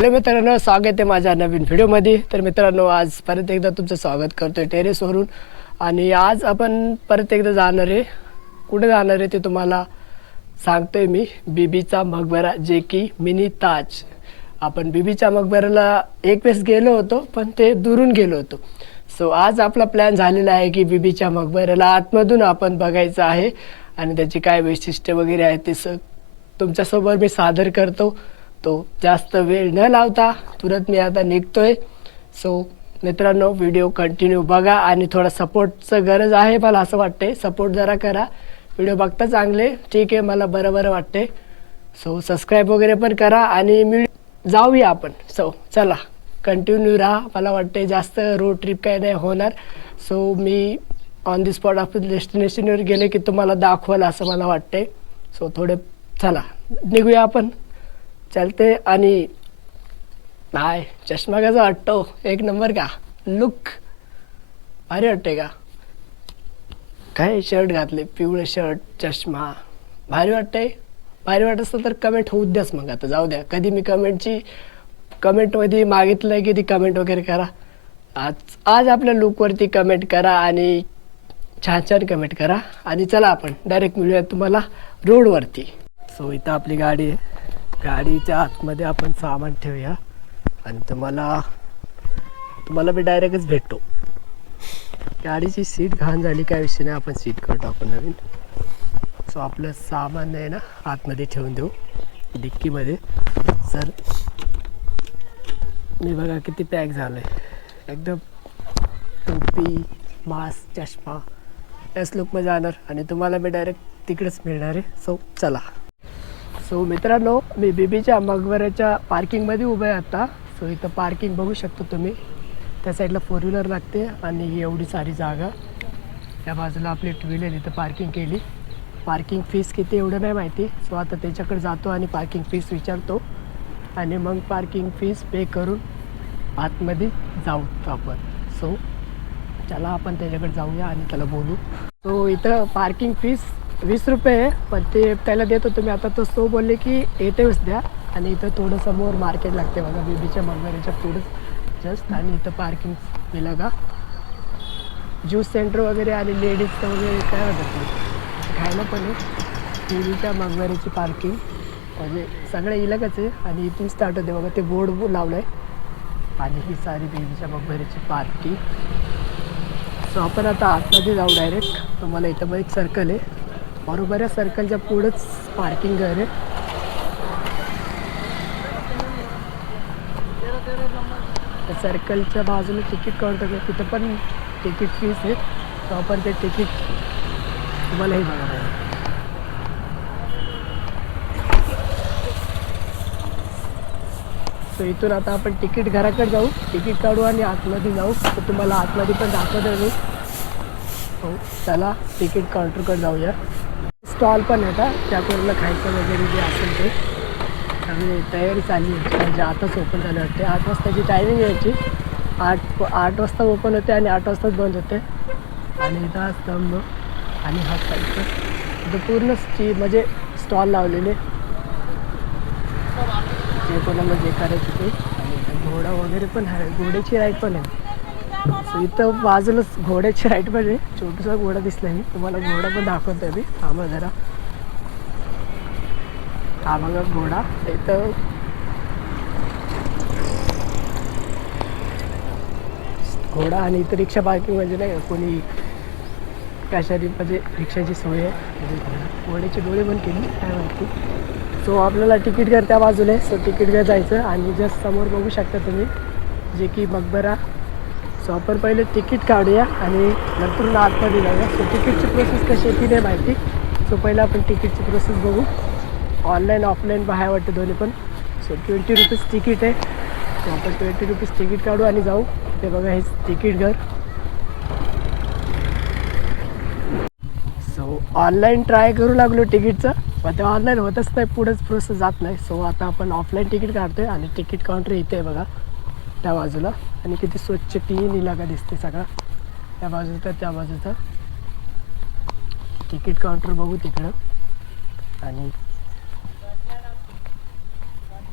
Hello मित्रांनो, स्वागत आहे माझ्या नवीन व्हिडिओमध्ये. तर मित्रांनो, आज परत एकदा तुमचं स्वागत करतोय टेरेसवरून. आणि आज आपण परत एकदा जाणार आहे. कुठे जाणार आहे ते तुम्हाला सांगतोय मी. बीबीचा मकबरा, जे की मिनी ताज. आपण बीबीच्या मकबऱ्याला एक वेळेस गेलो होतो, पण ते दुरून गेलो होतो. सो आज आपला प्लॅन झालेला आहे की बीबीच्या मकबऱ्याला आतमधून आपण बघायचं आहे आणि त्याची काय वैशिष्ट्य वगैरे आहे ते तुमच्यासोबत मी सादर करतो. तो जास्त वेळ न लावता तुरंत मी आता निघतोय. सो मित्रांनो, व्हिडिओ कंटिन्यू बघा आणि थोडा सपोर्टचं गरज आहे मला असं वाटते. सपोर्ट जरा करा. व्हिडिओ बघता चांगले, ठीक आहे, मला बरं वाटते. सो सबस्क्राईब वगैरे पण करा आणि मी जाऊया आपण. सो चला, कंटिन्यू राहा. मला वाटते जास्त रोड ट्रिप काय नाही होणार. So me on the spot आपण डेस्टिनेशनवर गेले की तुम्हाला दाखवाल असं मला वाटते. सो थोडे चला निघूया आपण. चलते. आणि नाही, चष्मा कसा वाटतो? एक नंबर का लुक, भारी वाटते का? काय शर्ट घातले, पिवळे शर्ट, चष्मा, भारी वाटते. भारी वाटत असतं तर कमेंट होऊ द्याच. मग आता जाऊ द्या, कधी मी कमेंटमध्ये मागितलं की ती कमेंट वगैरे करा. आज आपल्या लुकवरती कमेंट करा आणि छान छान कमेंट करा. आणि चला आपण डायरेक्ट मिळूया तुम्हाला रोडवरती. सो इथं आपली गाडी आहे. गाडीच्या आतमध्ये आपण सामान ठेवूया आणि तुम्हाला मी डायरेक्टच भेटतो. गाडीची सीट घाण झाली, काय विषय नाही, आपण सीट करतो आपण नवीन. सो आपलं सामान आहे ना आतमध्ये ठेवून देऊ डिक्कीमध्ये. सर मी बघा किती पॅक झालं आहे. एकदम टोपी, मास्क, चष्मा याच लुकमध्ये जाणार आणि तुम्हाला मी डायरेक्ट तिकडेच मिळणार आहे. सो चला. सो मित्रांनो, मी बीबीच्या मकबऱ्याच्या पार्किंगमध्ये उभं आहे आता. सो इथं पार्किंग बघू शकतो तुम्ही. त्या साईडला 4 व्हीलर लागते आणि एवढी सारी जागा. त्या बाजूला आपली 2 व्हीलर इथं पार्किंग केली. पार्किंग फीस किती एवढं नाही माहिती. सो आता त्याच्याकडे जातो आणि पार्किंग फीस विचारतो आणि मग पार्किंग फीस पे करून आतमध्ये जाऊ आपण. सो चला आपण त्याच्याकडे जाऊया आणि त्याला बोलू. सो इथं पार्किंग फीस 20 रुपये आहे, पण ते त्याला देतो तुम्ही. आता तो सो बोलले की येतेच द्या. आणि इथं थोडं समोर मार्केट लागते बघा, बीबीच्या मकबऱ्याच्या पुढंच जस्ट. आणि इथं पार्किंग दिलं का ज्यूस सेंटर वगैरे आणि लेडीजचं वगैरे काय होतं ते खायला पण आहे. बीबीच्या मकबऱ्याची पार्किंग म्हणजे सगळं इलाकाच आहे आणि इथून स्टार्ट होते बघा, ते बोर्ड लावलं आहे. आणि ही सारी बीबीच्या मकबऱ्याची पार्किंग. सो आपण आता आतमध्ये जाऊ डायरेक्ट. तुम्हाला इथं मग एक सर्कल आहे, बरोबर आहे. सर्कलच्या पुढंच पार्किंग घर आहे. सर्कलच्या बाजूला तिकीट काउंटर आहे, तिथं पण तिकीट फीस आहे. तर आपण ते तिकीट तुम्हालाही बघायला आहे. सो इथून आता आपण तिकीट घराकडे जाऊ, तिकीट काढू आणि आतमध्ये जाऊ. तर तुम्हाला आतमध्ये पण दाखवतो मी. हो चला, तिकीट काउंटरकडे जाऊया. स्टॉल पण आहे का त्या कोणाला खायचं वगैरे जे असेल ते. आणि तयारी चालली आहे, म्हणजे आताच ओपन झालं वाटते. 8 वाजताची टायमिंग यायची. 8 वाजता ओपन होते आणि 8 वाजताच बंद होते. आणि इथं हा स्तंभ आणि हा साईडचं इथं पूर्ण म्हणजे स्टॉल लावलेले, जे कोणाला जे करायचं ते. आणि इथं घोडा वगैरे पण आहे, घोड्याची राईड पण आहे. सो इथं बाजूलाच घोड्याची राईड पण आहे. छोटासा घोडा दिसला मी तुम्हाला, घोडा पण दाखवतोय मी. थांबा जरा, हा बघा घोडा. इथं घोडा आणि इथं रिक्षा पार्किंग म्हणजे नाही कोणी कशाची म्हणजे रिक्षाची सोय आहे. घोड्याची डोळे पण केली काय माहिती. सो आपल्याला तिकीट घर त्या बाजूला आहे. सो तिकीट घर जायचं आणि जस्ट समोर बघू शकता तुम्ही, जे की मकबरा. सो आपण पहिले तिकीट काढूया आणि नंतर आतमध्ये जाऊया. सो तिकीटची प्रोसेस कशी आहे ती नाही माहिती. सो पहिलं आपण तिकीटची प्रोसेस बघू. ऑनलाईन ऑफलाईन पाहायला वाटतं दोन्ही पण. सो 20 रुपीज तिकीट आहे. सो आपण 20 रुपीज तिकीट काढू आणि जाऊ. ते बघा हेच तिकीट घर. सो ऑनलाईन ट्राय करू लागलो तिकीटचं, पण ते ऑनलाईन होतच नाही, पुढंच प्रोसेस जात नाही. सो आता आपण ऑफलाईन तिकीट काढतोय आणि तिकीट काउंटर इथे आहे बघा त्या बाजूला. आणि किती स्वच्छ क्लीन इलाका दिसते सगळा, त्या बाजूचा त्या बाजूचा. तिकीट काउंटर बघू तिकडं. आणि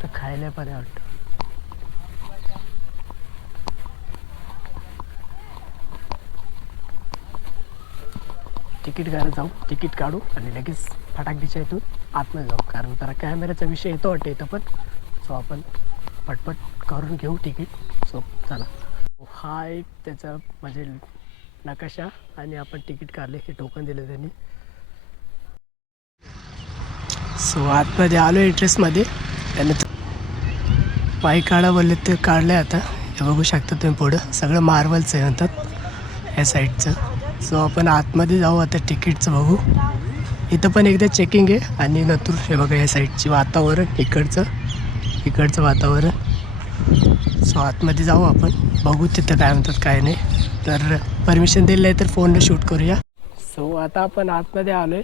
तर खायला पण वाटतं. तिकीट घरात जाऊ, तिकीट काढू आणि लगेच फटाकडीच्या इथून आतमध्ये जाऊ, कारण जरा कॅमेऱ्याचा विषय येतो वाटतं इथं पण. सो आपण पटपट करून घेऊ तिकीट. सो चला, हा एक त्याचा म्हणजे नकाशा आणि आपण तिकीट काढले, हे टोकन दिलं त्यांनी. सो आतमध्ये आलो एंट्रेसमध्ये. त्याने पाय काढा बोलले ते काढले. आता हे बघू शकता तुम्ही, पुढं सगळं मार्बलचं आहे म्हणतात या साईडचं. सो आपण आतमध्ये जाऊ आता, तिकीटचं बघू. इथं पण एकदा चेकिंग आहे. आणि नंतर हे बघा या साईडची वातावरण, इकडचं वातावरण. सो आतमध्ये जाऊ आपण, बघू तिथं काय म्हणतात काय नाही. तर परमिशन दिलं आहे तर फोनला शूट करूया. सो आता आपण आतमध्ये आलो आहे,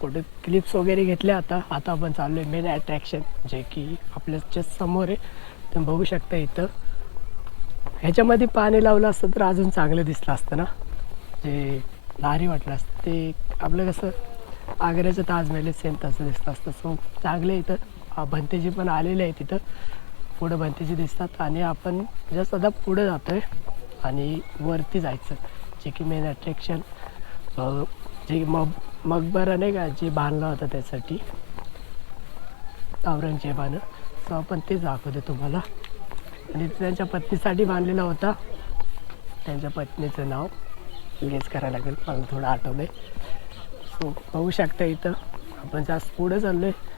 कुठे क्लिप्स वगैरे घेतल्या. आता आपण चाललो आहे मेन अट्रॅक्शन, जे की आपल्या जस्ट समोर आहे. तुम्ही बघू शकता इथं. ह्याच्यामध्ये पाणी लावलं असतं तर अजून चांगलं दिसलं असतं ना, जे भारी वाटलं असतं. ते आपलं कसं आग्र्याचं ताजमहल सेम तसं दिसतं असतं. सो चांगलं इथं भंतेजी पण आलेले आहे तिथं, पुढं भंतेजी दिसतात. आणि आपण जस्ट आता पुढं जातो आहे आणि वरती जायचं, जे की मेन अट्रॅक्शन, जे मकबरा नाही का, जे बांधलं होतं त्यासाठी औरंगजेबानं. सो आपण ते दाखवतो तुम्हाला. आणि त्यांच्या पत्नीसाठी बांधलेला होता. त्यांच्या पत्नीचं नाव गेस करायला लागेल, मला थोडं आठवलं आहे. सो बघू शकता इथं आपण जास्त पुढं चाललो आहे.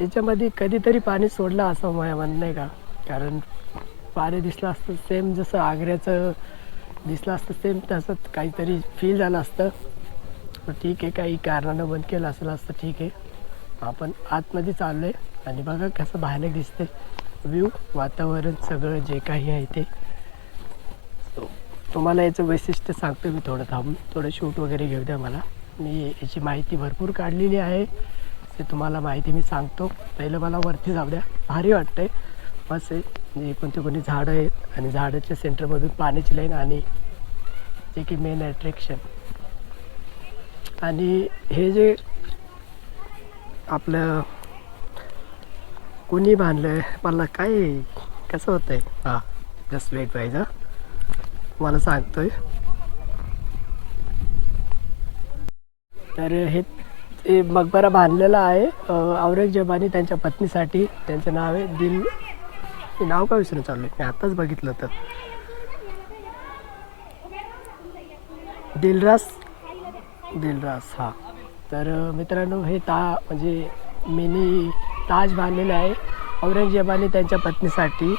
याच्यामध्ये कधीतरी पाणी सोडलं असं माझ्या म्हणणं आहे का, कारण पाणी दिसलं असतं सेम जसं आग्र्याचं दिसलं असतं, सेम तसंच काहीतरी फील झालं असतं. ठीक आहे, काही कारणानं बंद केलं असतं, ठीक आहे. आपण आतमध्ये चाललो आहे आणि बघा कसं बाहेर दिसते व्ह्यू, वातावरण सगळं जे काही आहे ते. तुम्हाला याचं वैशिष्ट्य सांगतो मी, थोडं थांबून थोडं शूट वगैरे घेऊ द्या मला. मी याची माहिती भरपूर काढलेली आहे, ते तुम्हाला माहिती मी सांगतो. पहिलं मला वरती जाऊ द्या, भारी वाटतंय बस आहे. म्हणजे कोणती झाडं आहेत आणि झाडाच्या सेंटरमधून पाण्याची लाईन आणि जे की मेन अट्रॅक्शन. आणि हे जे आपलं कोणी बांधलं आहे, मला काय कसं होतं आहे, हां जस्ट वेट पाहिजे, मला सांगतोय. तर हे मकबरा बांधलेला आहे औरंगजेबाने त्यांच्या पत्नीसाठी. त्यांचं नाव आहे नाव का विसरून चालू आहे, मी आताच बघितलं होतं, दिलरास. हां. तर मित्रांनो, हे म्हणजे मिनी ताज बांधलेला आहे औरंगजेबाने त्यांच्या पत्नीसाठी,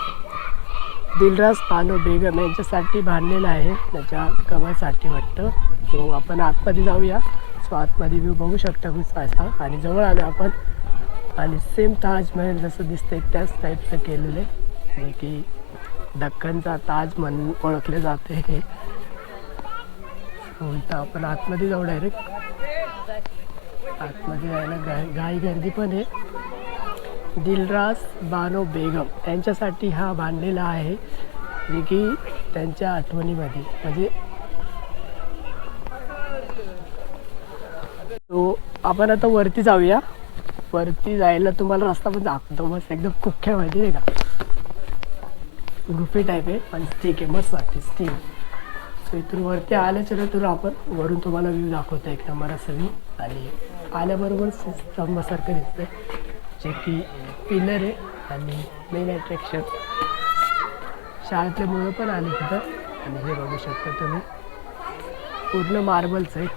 दिलरास बानो बेगम यांच्यासाठी बांधलेलं आहे, त्याच्या कवरसाठी वाटतं. सो आपण आतमध्ये जाऊया. सो आतमध्ये व्ह्यू बघू शकता असा. आणि जवळ आलो आपण आणि सेम ताजमहल जसं दिसतंय त्याच टाईपचं केलेलं आहे, जे की दख्खनचा ताज म्हणून ओळखले जाते हे. हो, इथं आपण आतमध्ये जाऊ डायरेक्ट. आतमध्ये जायला घाई गर्दी पण आहे. दिलरास बानो बेगम यांच्यासाठी हा बांधलेला आहे, जे की त्यांच्या आठवणीमध्ये. म्हणजे तो आपण आता वरती जाऊया. वरती जायला तुम्हाला रस्ता पण दाखवतो, मस्त एकदम कुख्यामध्ये नाही का, गुफे टाईप आहे पण ठीक आहे, मस्त वाटते स्टील. सो इथून वरती आल्याच्या नंतर आपण वरून तुम्हाला व्ह्यू दाखवतो एक नंबर असं व्ह्यू. आणि आल्याबरोबर स्तंभासारखं दिसतंय, जे की पिलर आहे. आणि मेन अट्रॅक्शन शाळेतले मुलं पण आले तिथं. आणि हे बघू शकता तुम्ही, पूर्ण मार्बलचं आहे,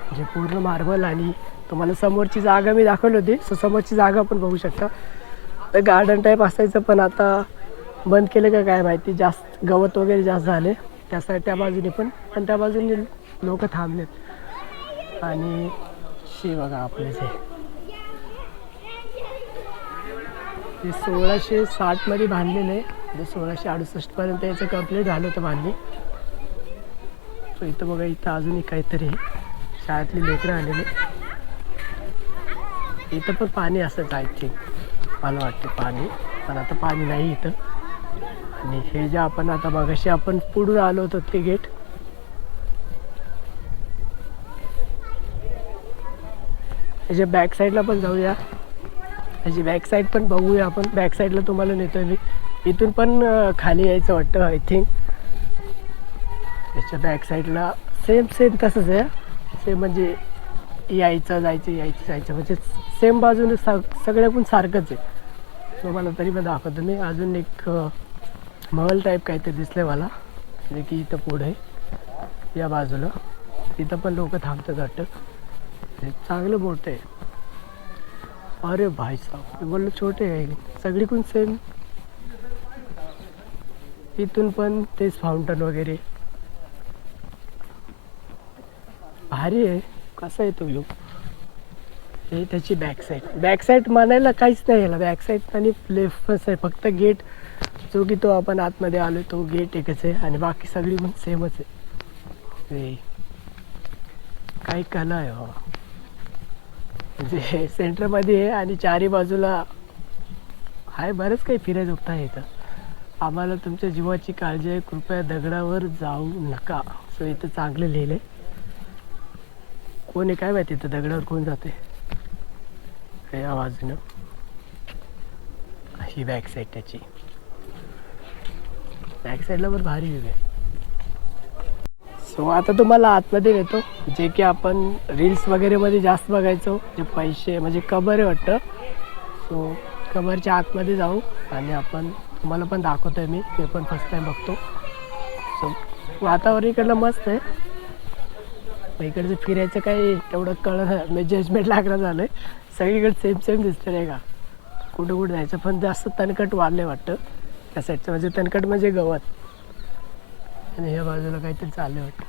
म्हणजे पूर्ण मार्बल. आणि तुम्हाला समोरची जागा मी दाखवली होती, सो समोरची जागा पण बघू शकता. तर गार्डन टाईप असायचं पण आता बंद केलं का काय माहिती, जास्त गवत वगैरे जास्त झाले त्या बाजूने पण त्या बाजूने लोक थांबलेत. आणि शे बघा आपले ते 1660मध्ये बांधलेलं आहे, म्हणजे 1668पर्यंत याचं कंप्लीट झालं होतं बांधणी. सो इथं बघा, इथं अजूनही काहीतरी शाळेतली लेकरं आलेले. इथं पण पाणी असंच आय थिंक, मला वाटतं पाणी, पण आता पाणी नाही इथं. आणि हे जे आपण आता मगाशी आपण पुढून आलो होतो ते गेट, ह्याच्या बॅक साईडला पण जाऊया, ह्याची बॅक साईड पण बघूया आपण. बॅक साईडला तुम्हाला नेतोय मी, इथून पण खाली यायचं वाटतं आय थिंक. याच्या बॅक साईडला सेम सेम तसंच आहे. सेम म्हणजे यायचं जायचं म्हणजे सेम बाजूने सगळ्या पण सारखंच आहे. तुम्हाला तरी पण दाखवतो मी. अजून एक महल टाईप काहीतरी दिसलं आहे मला, जे की इथं पुढे या बाजूला. तिथं पण लोक थांबतात वाटतं. ते चांगलं मोठं आहे. अरे भाई साहब, मी बोललो छोटे आहे. सगळीकडून सेम. इथून पण तेच फाउंटन वगैरे भारी आहे. कसा आहे तो व्ह्यू. हे त्याची बॅक साईड म्हणायला काहीच नाही याला. बॅक साईड आणि लेफ्टच आहे. फक्त गेट जो की तो आपण आतमध्ये आलो तो गेट एकच आहे आणि बाकी सगळी पण सेमच आहे. हे काही कला आहे बाबा. म्हणजे सेंटरमध्ये आहे आणि चारी बाजूला आहे. बरंच काही फिरायचं होतं आहे इथं. आम्हाला तुमच्या जीवाची काळजी आहे, कृपया दगडावर जाऊ नका. सो इथं चांगलं लिहिलं आहे. कोण आहे काय माहिती इथं दगडावर कोण जाते. या बाजूनं ही बॅक साईड त्याची. बॅक साईडला पण भारी व्ह्यू आहे. सो आता तुम्हाला आतमध्ये नेतो, जे की आपण रील्स वगैरेमध्ये जास्त बघायचो. जे पैसे म्हणजे कबर आहे वाटतं. सो कबरच्या आतमध्ये जाऊ आणि आपण तुम्हाला पण दाखवतो आहे. मी पण फर्स्ट टाईम बघतो. सो वातावरण इकडलं मस्त आहे. इकडचं फिरायचं काही तेवढं कळलं म्हणजे जजमेंट लागलं झालं आहे. सगळीकडे सेम सेम दिसतं नाही का. कुठं जायचं पण जास्त तणकट वाढलं आहे वाटतं त्या साईडचं. म्हणजे तणकट म्हणजे गवत. आणि ह्या बाजूला काहीतरी चाललं वाटतं.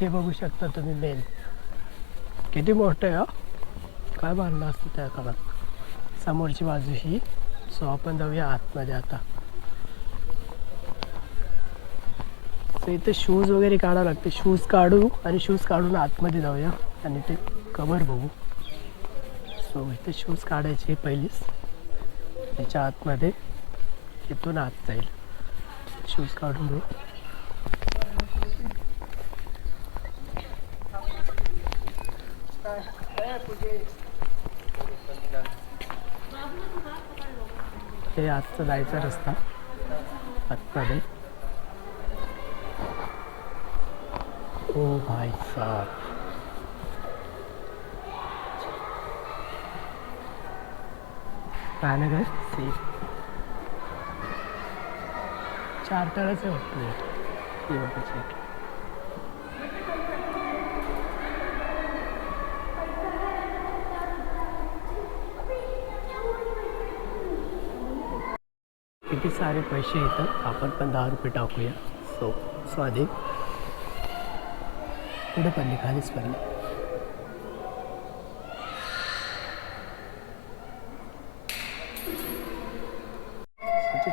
हे बघू शकता तुम्ही. मेन किती मोठं आहे. काय बांधलं असतं त्या काळात. समोरची बाजू ही. सो आपण जाऊया आतमध्ये आता. सो इथे शूज वगैरे काढावं लागते. शूज काढू आणि शूज काढून आतमध्ये जाऊया आणि ते कवर बघू. सो इथे शूज काढायचे पहिलीच. त्याच्या आतमध्ये इथून आत जाईल. शूज काढून घेऊ. हे आजचा जायचा रस्ता आतमध्ये. ओ भाई साहब, पाहणं सेफ. 4 तळच आहे वाटतं. किती सारे पैसे येतात. आपण पण 10 रुपये टाकूया. सो स्वाधीन पुढे पडली, खालीच पडली.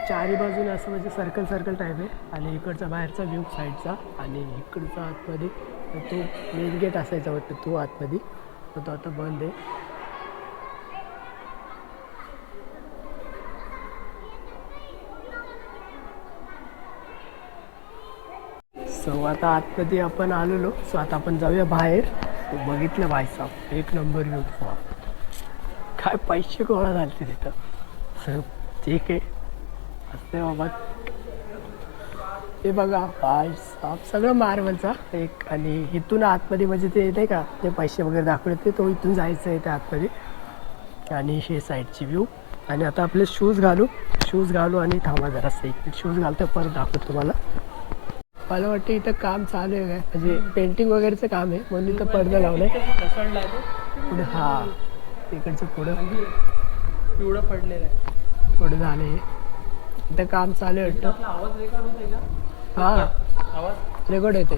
चारी बाजूने असं म्हणजे सर्कल टाईप आहे. आणि इकडचा बाहेरचा व्ह्यू साईडचा आणि इकडचा आतमध्ये तो मेन गेट असायचा वाटतं तो आतमध्ये. तर तो आता बंद आहे. सो आता आतमध्ये आपण आलेलो. सो आता आपण जाऊया बाहेर. बघितलं भाई साहब, एक नंबर व्ह्यू. काय पैसे गोळा झाले तिथं. सर ठीक आहे असते बाबा. हे बघा भाई साहब, सगळं मार्बलचा एक. आणि इथून आतमध्ये म्हणजे ते नाही का ते पैसे वगैरे दाखवले ते तो इथून जायचं आहे त्या आतमध्ये. आणि हे साईडची व्ह्यू. आणि आता आपले शूज घालू आणि थांबा जरासं. एक शूज घालतो परत दाखवतो तुम्हाला. मला वाटतं इथं काम चालू आहे काय म्हणजे पेंटिंग वगैरेचं काम आहे म्हणून इथं पडदा लावलंय पुढे. हा तिकडचं पुढं पिवळं पडलेलं आहे. पुढं झालं आहे. इथं काम चालू आहे वाटतं. आवाज रेकॉर्ड होते का? हां आवाज रेकॉर्ड होते.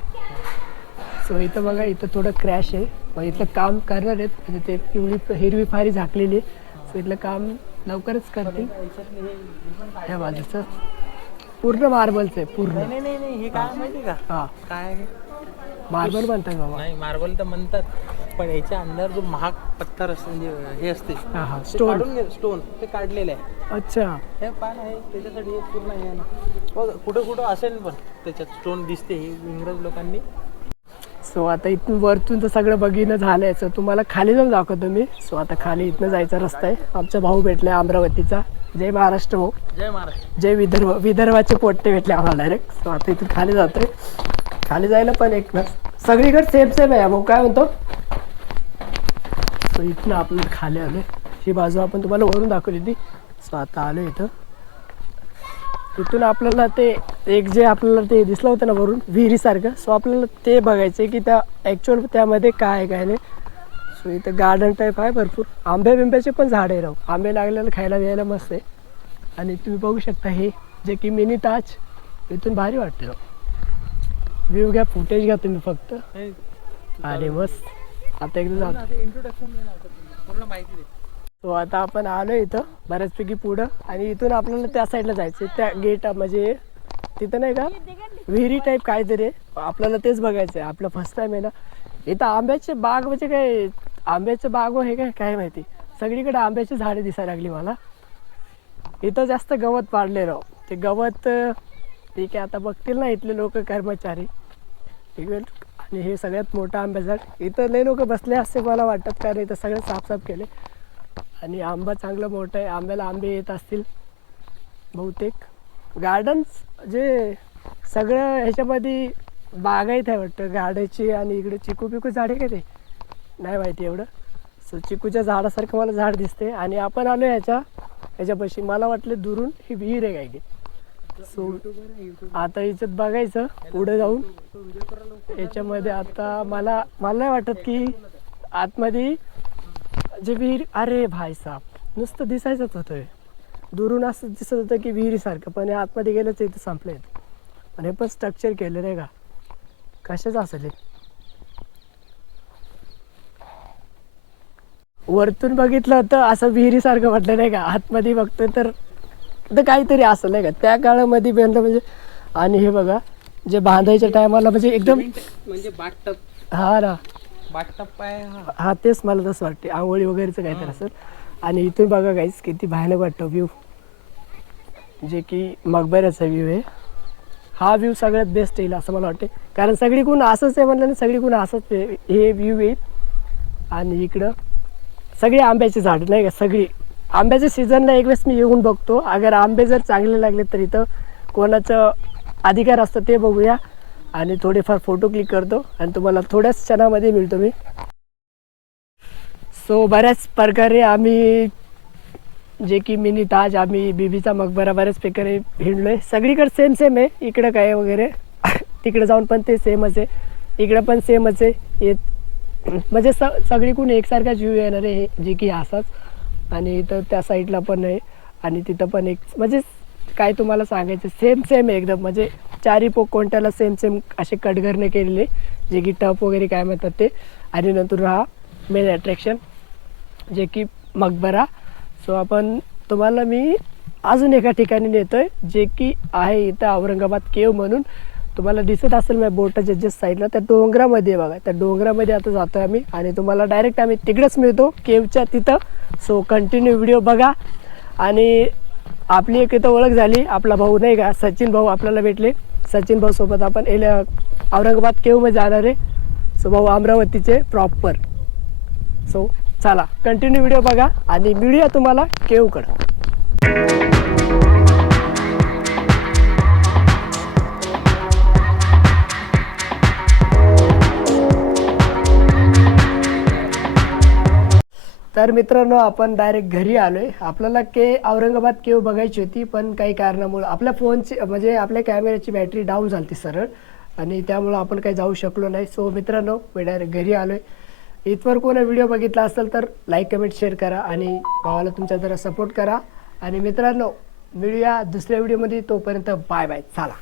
सो इथं बघा इथं थोडं क्रॅश आहे. मग इथलं काम करणार आहेत म्हणजे ते पिवळी हिरवी फारी झाकलेली आहे. सो इथलं काम लवकरच करतील. ह्या बाजूचं पूर्ण मार्बलचं आहे पूर्ण. नाही हे काय माहिती का? हां काय मार्बल म्हणतात बाबा. नाही, मार्बल तर म्हणतात पण याच्या अंदर जो महाग पत्थर असतो म्हणजे हे असते हां हां ते स्टोन. काढून घे. स्टोन ते काढलेलं आहे. अच्छा हे पान आहे त्याच्यासाठी हे पूर्ण आहे ना. बघ कुठं असेल पण त्याच्यात स्टोन दिसते. हे इंग्रज लोकांनी. सो आता इथून वरतून तर सगळं बघिणं झालं आहे. सो तुम्हाला खाली जाऊन दाखवतो मी. सो आता खाली इथनं जायचा रस्ता आहे. आमचा भाऊ भेटला आहे अमरावतीचा. जय महाराष्ट्र भाऊ. जय महाराष्ट्र. जय विदर्भाचे पोट्टे भेटले आम्हाला डायरेक्ट. सो आता इथून खाली जातोय. खाली जायला पण एक सगळीकडे सेम सेम आहे मग काय म्हणतो. सो इथनं आपल्याला खाली आलोय. ही बाजू आपण तुम्हाला वरून दाखवली होती. सो आता आलो इथं. तिथून आपल्याला ते एक जे आपल्याला ते दिसलं होतं ना वरून विहिरीसारखं, सो आपल्याला ते बघायचं आहे की त्या ॲक्च्युअल त्यामध्ये काय आहे काय नाही. सो इथं गार्डन टाईप आहे भरपूर. आंबे बिंब्याचे पण झाड आहे राव. आंबे लागलेलं खायला बियायला मस्त आहे. आणि तुम्ही बघू शकता हे जे की मिनी ताज, इथून भारी वाटते राव. व्ह्यू घ्या, फुटेज घ्या तुम्ही फक्त. अरे बस आता एकदा जातो. इंट्रोडक्शन पूर्ण माहिती दे. सो आता आपण आलो इथं बऱ्याचपैकी पुढं. आणि इथून आपल्याला त्या साईडला जायचं त्या गेट म्हणजे तिथं नाही का विहिरी टाईप काहीतरी आहे. आपल्याला तेच बघायचं आहे. आपलं फर्स्ट टाईम आहे ना इथं. आंब्याचे बाग म्हणजे काय आंब्याचं बाग आहे काय काय माहिती. सगळीकडे आंब्याची झाडे दिसायला लागली मला. इथं जास्त गवत वाढलेलं. ते गवत ठीक आहे आता बघतील ना इथले लोक कर्मचारी. ठीक आहे. आणि हे सगळ्यात मोठं आंब्याचं झाड. इथं लय लोक बसले असते मला वाटतं, कारण इथं सगळं साफसाफ केले. आणि आंबा चांगला मोठा आहे. आंब्याला आंबे येत असतील बहुतेक. गार्डन्स जे सगळं ह्याच्यामध्ये बागायत आहे वाटतं गार्डनची. आणि इकडे चिकू पिकू झाडे काय ते नाही माहिती एवढं. सो चिकूच्या झाडासारखं मला झाड दिसते. आणि आपण आलो ह्याच्यापाशी. मला वाटलं दुरून ही विहीर आहे काय की. सो आता याच्यात बघायचं पुढे जाऊन याच्यामध्ये. आता मला नाही वाटत की आतमध्ये जे विहीर. अरे भाई साहेब नुसतं दिसायचंच होतं. दुरून असं दिसत होतं की विहिरीसारखं, पण आतमध्ये गेलंच इथं संपलं येतं. पण हे पण स्ट्रक्चर केलं नाही का कशाचं असेल हे. वरतून बघितलं होतं असं विहिरीसारखं वाटलं नाही का. आतमध्ये बघतोय तर काहीतरी असं नाही का त्या काळामध्ये बनलं म्हणजे. आणि हे बघा जे बांधायच्या टायमाला म्हणजे एकदम म्हणजे बाटटप. हा ना बाटटप आहे हा तेच मला तसं वाटते. आंघोळी वगैरेचं काहीतरी असेल. आणि इथून बघा काहीच किती भयानक वाटतं व्ह्यू, जे की मकबऱ्याचा व्ह्यू आहे. हा व्ह्यू सगळ्यात बेस्ट येईल असं मला वाटते, कारण सगळीकडून असंच आहे म्हणलं ना, सगळीकडून असंच हे व्ह्यू येईल. आणि इकडं सगळी आंब्याची झाडं नाही का. सगळी आंब्याच्या सीझनला एक वेळेस मी येऊन बघतो. अगर आंबे जर चांगले लागले तर इथं कोणाचं अधिकार असतं ते बघूया. आणि थोडेफार फोटो क्लिक करतो आणि तुम्हाला थोड्याच क्षणामध्ये मिळतो मी. सो बऱ्याच प्रकारे आम्ही जे की मिनी ताज, आम्ही बीबीचा मकबरा बऱ्याच प्रकारे हिंडलो आहे. सगळीकडे सेम सेम आहे. इकडं काय वगैरे तिकडे जाऊन पण ते सेमच आहे. इकडं पण सेमच आहे. म्हणजे सगळीकडून एकसारखाच व्ह्यू येणार आहे हे, जे की असाच. आणि इथं त्या साईडला पण आहे. आणि तिथं पण एक म्हणजे काय तुम्हाला सांगायचं सेम सेम आहे एकदम. म्हणजे चारी कोणत्याला सेम सेम असे कटघरने केलेले, जे की टप वगैरे काय म्हणतात ते. आणि नंतर हा मेन अट्रॅक्शन जे की मकबरा. सो आपण तुम्हाला मी अजून एका ठिकाणी नेतोय जे की आहे इथं औरंगाबाद केव म्हणून. तुम्हाला दिसत असेल मी बोटाच्या जस्ट साईडला त्या डोंगरामध्ये बघा. त्या डोंगरामध्ये आता जातोय आम्ही. आणि तुम्हाला डायरेक्ट आम्ही तिकडेच मिळतो केवच्या तिथं. सो कंटिन्यू व्हिडिओ बघा. आणि आपली एक इथं ओळख झाली. आपला भाऊ नाही का सचिन भाऊ आपल्याला भेटले. सचिन भाऊ सोबत आपण औरंगाबाद केवमध्ये जाणार आहे. सो भाऊ अमरावतीचे प्रॉपर. सो चला कंटिन्यू व्हिडिओ बघा आणि मिळूया तुम्हाला केवकडं. तर मित्रांनो आपण डायरेक्ट घरी आलोय. आपल्याला औरंगाबाद केव बघायची होती, पण काही कारणामुळे आपल्या फोनची म्हणजे आपल्या कॅमेऱ्याची बॅटरी डाऊन झाली सरळ. आणि त्यामुळं आपण काही जाऊ शकलो नाही. सो मित्रांनो मी डायरेक्ट घरी आलोय. इथवर कोणी व्हिडिओ बघितला असेल तर लाईक कमेंट शेअर करा आणि भावाला तुमच्या जरा सपोर्ट करा. आणि मित्रांनो मिळूया दुसऱ्या व्हिडिओमध्ये. तोपर्यंत बाय बाय. चला.